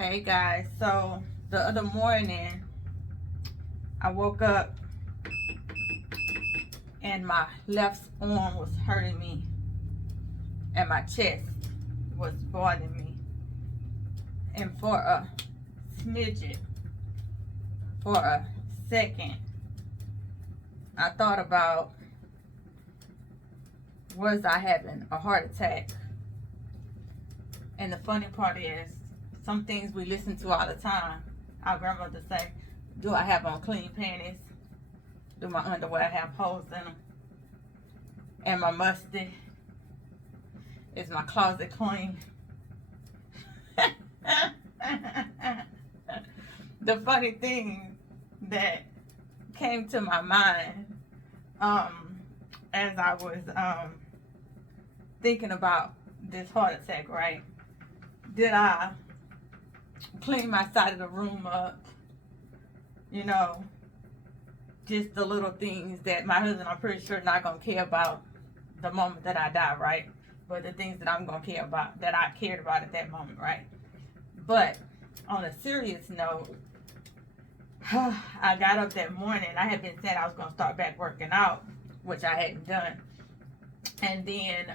Hey guys, so the other morning I woke up and my left arm was hurting me and my chest was bothering me. And for a smidget, for a second, I thought about, was I having a heart attack? And the funny part is, some things we listen to all the time. Our grandmother say, do I have on clean panties? Do my underwear have holes in them? Am I musty? Is my closet clean? The funny thing that came to my mind as I was thinking about this heart attack, right? Did I clean my side of the room up? You know, just the little things that my husband, I'm pretty sure, not gonna care about the moment that I die, right? But the things that I'm gonna care about, that I cared about at that moment, right? But on a serious note, I got up that morning. I had been saying I was gonna start back working out, which I hadn't done, and then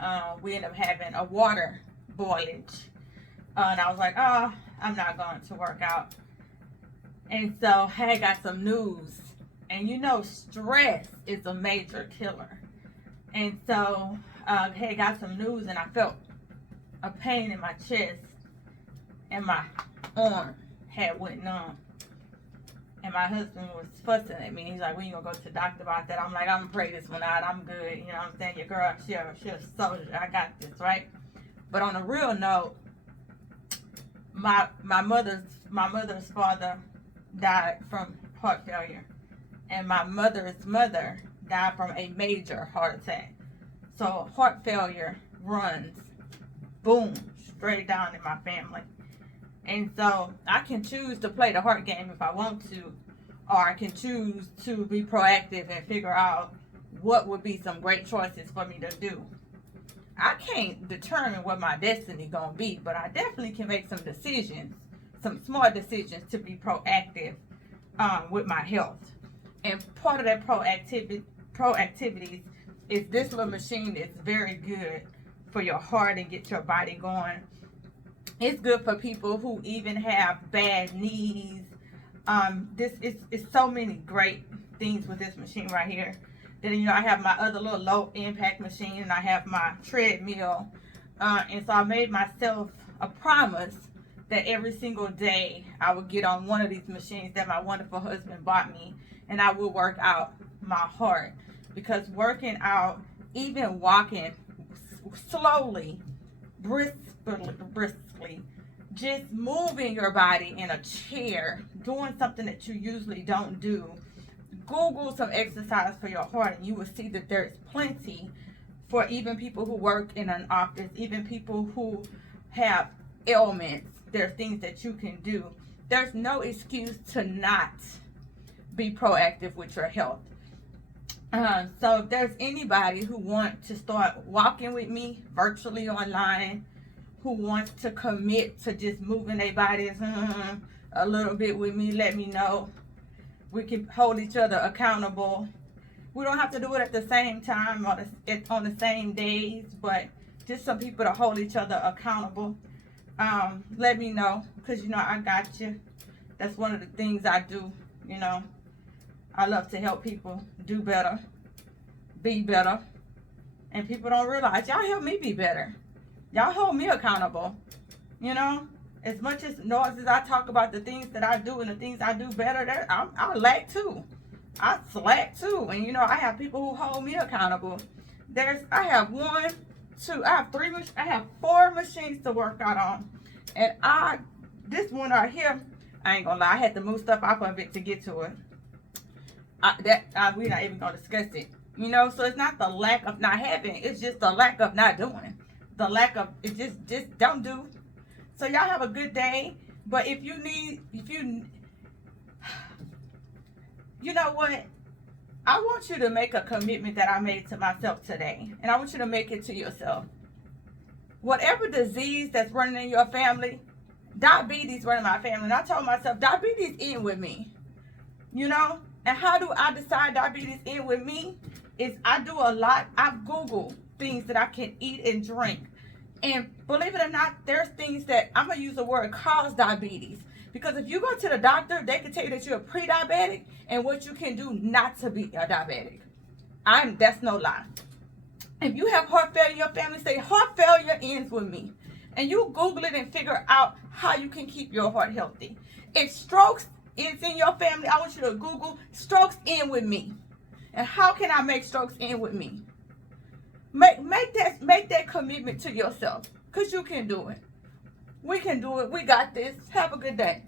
we ended up having a water boilage, and I was like, oh, I'm not going to work out. And so I got some news, and you know, stress is a major killer. And so I got some news, and I felt a pain in my chest, and my arm had went numb. And my husband was fussing at me. He's like, when you gonna go to the doctor about that? I'm like, I'm gonna pray this one out. I'm good. You know what I'm saying? Your girl, she's a soldier. I got this, right? But on a real note, my mother's father died from heart failure. And my mother's mother died from a major heart attack. So heart failure runs, boom, straight down in my family. And so I can choose to play the heart game if I want to, or I can choose to be proactive and figure out what would be some great choices for me to do. I can't determine what my destiny gonna be, but I definitely can make some decisions, some smart decisions to be proactive with my health. And part of that proactivities is this little machine that's very good for your heart and get your body going. It's good for people who even have bad knees. This is so many great things with this machine right here. Then, you know, I have my other little low impact machine, and I have my treadmill. And so I made myself a promise that every single day I would get on one of these machines that my wonderful husband bought me, and I will work out my heart. Because working out, even walking slowly, briskly, just moving your body in a chair, doing something that you usually don't do. Google some exercise for your heart, and you will see that there's plenty for even people who work in an office, even people who have ailments. There's things that you can do. There's no excuse to not be proactive with your health. So if there's anybody who wants to start walking with me virtually online, who wants to commit to just moving their bodies a little bit with me, let me know. We can hold each other accountable. We don't have to do it at the same time or on the same days, but just some people to hold each other accountable. Let me know, because, you know, I got you. That's one of the things I do, you know. I love to help people do better, be better. And people don't realize, y'all help me be better. Y'all hold me accountable. You know, as much as I talk about the things that I do and the things I do better, I lack too. I slack too. And, you know, I have people who hold me accountable. I have I have 4 machines to work out on. And this one right here, I ain't gonna lie, I had to move stuff off of it to get to it. We're not even gonna discuss it. You know, so it's not the lack of not having, it's just the lack of not doing. The lack of, it just don't do. So y'all have a good day. But if you know what? I want you to make a commitment that I made to myself today. And I want you to make it to yourself. Whatever disease that's running in your family, diabetes run in my family. And I told myself, diabetes in with me. You know? And how do I decide diabetes in with me? Is I do a lot. I Google things that I can eat and drink. And believe it or not, there's things that, I'm going to use the word, cause diabetes. Because if you go to the doctor, they can tell you that you're a pre-diabetic and what you can do not to be a diabetic. That's no lie. If you have heart failure in your family, say heart failure ends with me. And you Google it and figure out how you can keep your heart healthy. If strokes is in your family, I want you to Google strokes end with me. And how can I make strokes end with me? Make that commitment to yourself, because you can do it. We can do it. We got this. Have a good day.